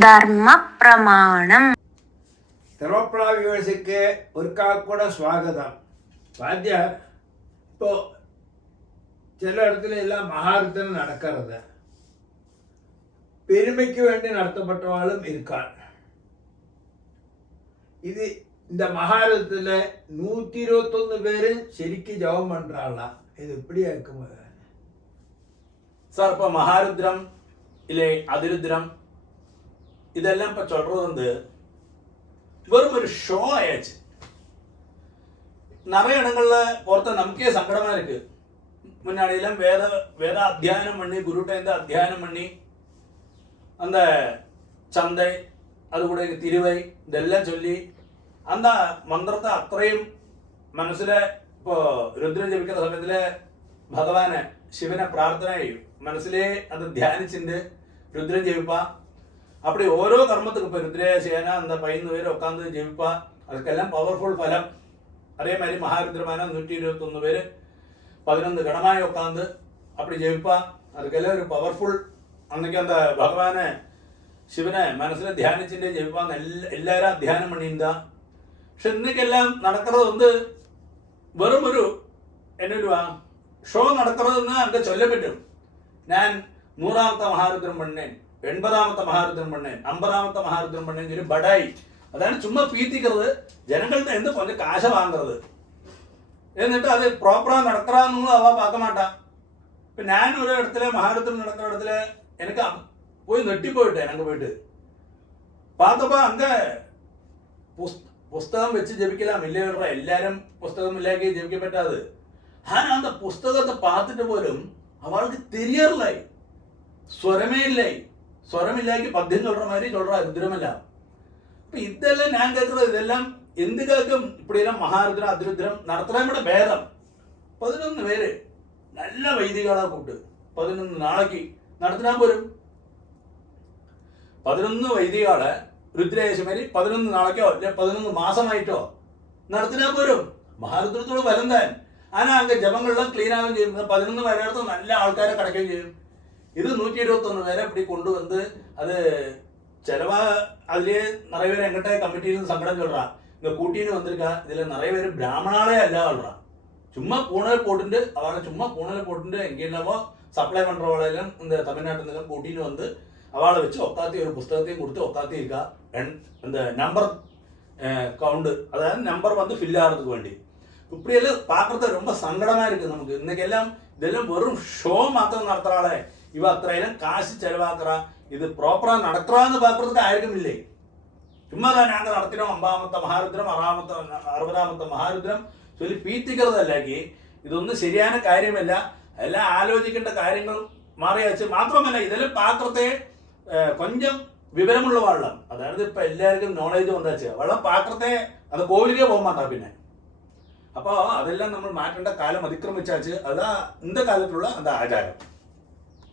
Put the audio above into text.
ധർമ്മ പ്രമാണം. ധർമ്മപ്രമാണ വ്യൂവേഴ്സിക്ക് ഒരിക്കൽ സ്വാഗതം. ആദ്യ ഇപ്പോൾ ചിലയിടത്തിലെല്ലാം മഹാരുദ്രം നടക്കുന്നത് പെരുമയ്ക്ക് വേണ്ടി നടത്തപ്പെട്ടവാളും இருக்காள். இது இந்த மகாரதத்தில் 121 பேர் ശരിക്ക് ஜபம் பண்றாளா? இது எப்படியா இருக்கும் சார்? இப்போ மகாருத்ரம் இல்லை அதிருத்ரம் இதெல்லாம் இப்போ சொல்கிறது வந்து வெறும் ஒரு ஷோ ஆயாச்சு. நிறைய இடங்களில் பொறுத்த நமக்கே சங்கடமாக இருக்குது. முன்னாடியெல்லாம் வேத அத்தியானம் பண்ணி குருட்டேந்து அத்தியானம் பண்ணி அந்த சந்தை அது கூட திருவை இதெல்லாம் சொல்லி அந்த മന്ത്രത്തെ അത്രയും മനസ്സിൽ ഇപ്പോൾ രുദ്രം ജപിക്കുന്ന സമയത്തിൽ ഭഗവാനെ ശിവനെ പ്രാർത്ഥന ചെയ്യും. മനസ്സിലെ അത് ധ്യാനിച്ചിട്ട് രുദ്രം ജപിപ്പ. அப்படி ஓரோ கர்மத்துக்கு இப்போ ருத்ரே சேனா அந்த 15 பேர் உட்காந்து ஜெயிப்பா. அதுக்கெல்லாம் பவர்ஃபுல் பலம். அதே மாதிரி மகாருத்ரமான 121 பேர் 11 கணமாய் உட்காந்து அப்படி ஜெயிப்பா. அதுக்கெல்லாம் ஒரு பவர்ஃபுல். அன்னைக்கு அந்த பகவானை சிவனை மனசில் தியானிச்சுட்டே ஜெயிப்பாங்க. எல்லாரும் தியானம் பண்ணியிருந்தா. പക്ഷെ ഇന്നൊക്കെല്ലാം നടക്കുന്നത് வந்து വെറും ഒരു എന്നൊരുവാ ഷോ നടക്കുന്നതെന്ന് അங்கே ചൊല്ലാൻ പറ്റും. ഞാൻ 100ാമത്തെ മഹാരുദ്രം പണ്ണേൻ, 80ാമത്തെ മഹാരുദ്രം പണ്ണേൻ, 50ാമത്തെ മഹാരുദ്രം പണ്ണേൻ ഒരു ബടായി. അതാണ് ചുമ്മാ പീത്തിക്കുന്നത്. ജനങ്ങളുടെ എന്ത് கொஞ்சம் കാശ വാങ്ങുന്നത് എന്നിട്ട് അത് പ്രോപ്പറാக നടക്കണമെന്നും അവ பார்க்க மாட்டா. ഇപ്പം ഞാൻ ഒരു இடத்துல മഹാരുദ്രം നടക്കുന്ന இடத்துல எனக்கு போய் நெட்டிப்போயிட்டேன். அங்கே போயிட்டு பார்த்தப்போ அங்கே புஸ்தகம் வச்சு ஜெபிக்கலாம் இல்லையா? எல்லாரும் புஸ்தகம் இல்லாக்கி ஜெபிக்க பറ്റാது. ஆனால் அந்த புஸ்தகத்தை பார்த்துட்டு போലും அவளுக்கு தெரியல, സ്വരമേ இல்லை. സ്വരമില്ലാക്കി പദ്യം சொல்ற மாதிரி சொல்றா രുദ്രമെല്ലാം. അപ്പൊ ഇതെല്ലാം ഞാൻ കേൾക്കുന്നത് ഇതെല്ലാം എന്ത് കേൾക്കും? ഇപ്പടിയെല്ലാം മഹാരുദ്രം അതിരുദ്രം നടത്തണം. ഇവിടെ ഭേദം 11 പേര് നല്ല വൈദികളെ കൂട്ട് 11 നാളേക്ക് നടത്തിനാൻ പോലും 11 വൈദികളെ രുദ്രേശ്വരി 11 നാളേക്കോ അല്ലെ 11 മാസമായിട്ടോ നടത്തിനാൻ പോരും. മഹാരുദ്രത്തോട് വരം താൻ. ആനാ അங்கே ജപങ്ങളെല്ലാം ക്ലീൻ ആവുകയും ചെയ്യും. 11 പേരടുത്ത് നല്ല ആൾക്കാരെ കിടക്കുകയും ചെയ്യും. ഇത് 121 പേരെ இப்படி கொண்டு வந்து அது ചിലവാ അതില് நிறைய பேர் எங்கிட்ட கமிட்டியில் இருந்து சங்கடம் சொல்றா. இங்க கூட்டின்னு வந்திருக்கா. இதுல நிறைய பேர் பிராமணாலே அல்ல வாழ்றா. சும்மா பூனல் போட்டுட்டு அவளை சும்மா பூனல் போட்டுட்டு எங்கேயில்லாமோ சப்ளை பண்றவளையெல்லாம் இந்த தமிழ்நாட்டில் கூட்டின்னு வந்து அவளை வச்சு உட்காத்தி ஒரு புஸ்தகத்தையும் கொடுத்து உட்காத்தி இருக்கா. இந்த நம்பர் கவுண்டு, அதாவது நம்பர் வந்து ஃபில் ஆகிறதுக்கு வேண்டி. இப்படியெல்லாம் பார்க்குறது ரொம்ப சங்கடமாக இருக்குது நமக்கு. இன்றைக்கெல்லாம் இதெல்லாம் வெறும் ஷோ மாத்திரம் நடத்துகிறாளே. இவ அத்தனையிலும் காசு செலவாக்குறா. இது ப்ராப்பராக நடத்துறான்னு பார்க்குறதுக்கு ஆயிருக்கும் இல்லை. சும்மா தான் நாங்கள் நடத்தினோம் 50ാമത്തെ മഹാരുദ്രം 60ാമത്തെ മഹാരുദ്രം சொல்லி പീത്തിக்கிறതല്ലാക്കി ഇതൊന്നും ശരിயான കാര്യമല്ല. എല്ലാം ആലോചിക്കേണ്ട കാര്യങ്ങൾ മാറിയാച്ച്. മാത്രമല്ല ഇതെല്ലാം പാത്രത്തെ கொஞ்சம் വിവരമുള്ള വെള്ളം, അതായത് ഇപ്പം എല്ലാവർക്കും നോളേജ് വന്നാച്ച് വെള്ളം പാത്രത്തെ അത് കോവിലിക്കേ പോകാൻ മാട്ടാ. പിന്നെ അപ്പോൾ അതെല്ലാം നമ്മൾ മാറ്റേണ്ട കാലം അതിക്രമിച്ചാച്ച്. അതാ ഇന്നത്തെ കാലത്തുള്ള അത് ആചാരം.